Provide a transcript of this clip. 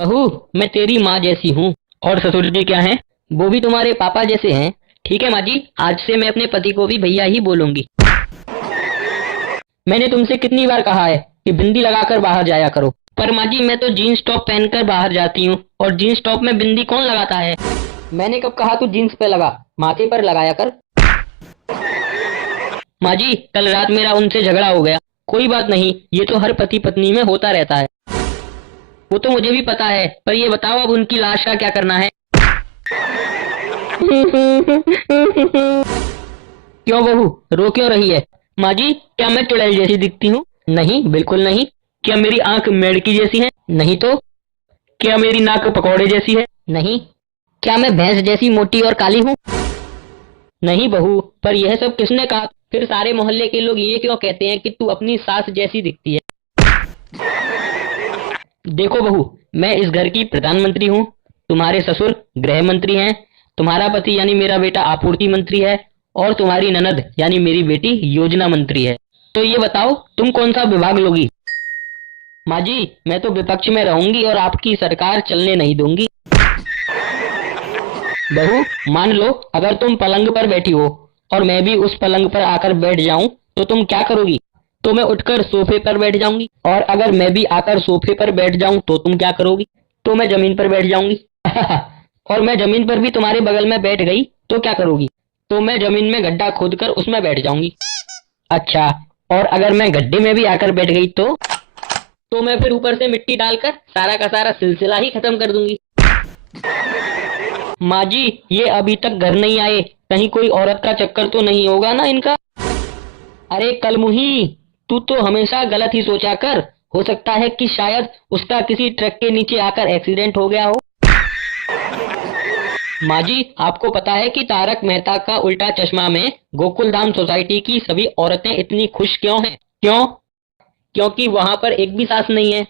बहू, मैं तेरी माँ जैसी हूँ। और ससुर जी क्या हैं? वो भी तुम्हारे पापा जैसे हैं। ठीक है माँ जी, आज से मैं अपने पति को भी भैया ही बोलूंगी। मैंने तुमसे कितनी बार कहा है कि बिंदी लगाकर बाहर जाया करो। पर माँ जी, मैं तो जीन्स टॉप पहनकर बाहर जाती हूँ, और जीन्स टॉप में बिंदी कौन लगाता है? मैंने कब कहा तू जीन्स पे लगा? माथे पर लगाया कर। माँ जी, कल रात मेरा उनसे झगड़ा हो गया। कोई बात नहीं, ये तो हर पति पत्नी में होता रहता है। वो तो मुझे भी पता है, पर ये बताओ अब उनकी लाश का क्या करना है? क्यों बहू, रो क्यों रही है? माँ जी, क्या मैं चुड़ैल जैसी दिखती हूँ? नहीं, बिल्कुल नहीं। क्या मेरी आंख मेढ़की जैसी है? नहीं तो। क्या मेरी नाक पकौड़े जैसी है? नहीं। क्या मैं भैंस जैसी मोटी और काली हूँ? नहीं बहू, पर यह सब किसने कहा? फिर सारे मोहल्ले के लोग ये क्यों कहते हैं कि तू अपनी सास जैसी दिखती है? देखो बहू, मैं इस घर की प्रधानमंत्री हूँ। तुम्हारे ससुर गृह मंत्री हैं। तुम्हारा पति यानी मेरा बेटा आपूर्ति मंत्री है। और तुम्हारी ननद यानी मेरी बेटी योजना मंत्री है। तो ये बताओ, तुम कौन सा विभाग लोगी? माँ जी, मैं तो विपक्ष में रहूंगी और आपकी सरकार चलने नहीं दूंगी। बहू, मान लो अगर तुम पलंग पर बैठी हो और मैं भी उस पलंग पर आकर बैठ जाऊं, तो तुम क्या करोगी? तो मैं उठकर सोफे पर बैठ जाऊंगी। और अगर मैं भी आकर सोफे पर बैठ जाऊं तो तुम क्या करोगी? तो मैं जमीन पर बैठ जाऊंगी। और मैं जमीन पर भी तुम्हारे बगल में बैठ गई तो क्या करोगी? तो मैं जमीन में गड्ढा खोदकर उसमें बैठ जाऊंगी। अच्छा, और अगर मैं गड्ढे में भी आकर बैठ गई तो मैं फिर ऊपर से मिट्टी डालकर सारा का सारा सिलसिला ही खत्म कर दूंगी। माँ जी, ये अभी तक घर नहीं आए, कहीं कोई औरत का चक्कर तो नहीं होगा ना इनका? अरे कलमुही, तू तो हमेशा गलत ही सोचा कर। हो सकता है कि शायद उसका किसी ट्रक के नीचे आकर एक्सीडेंट हो गया हो। माँ जी, आपको पता है कि तारक मेहता का उल्टा चश्मा में गोकुलधाम सोसाइटी की सभी औरतें इतनी खुश क्यों हैं? क्यों? क्योंकि वहां पर एक भी सास नहीं है।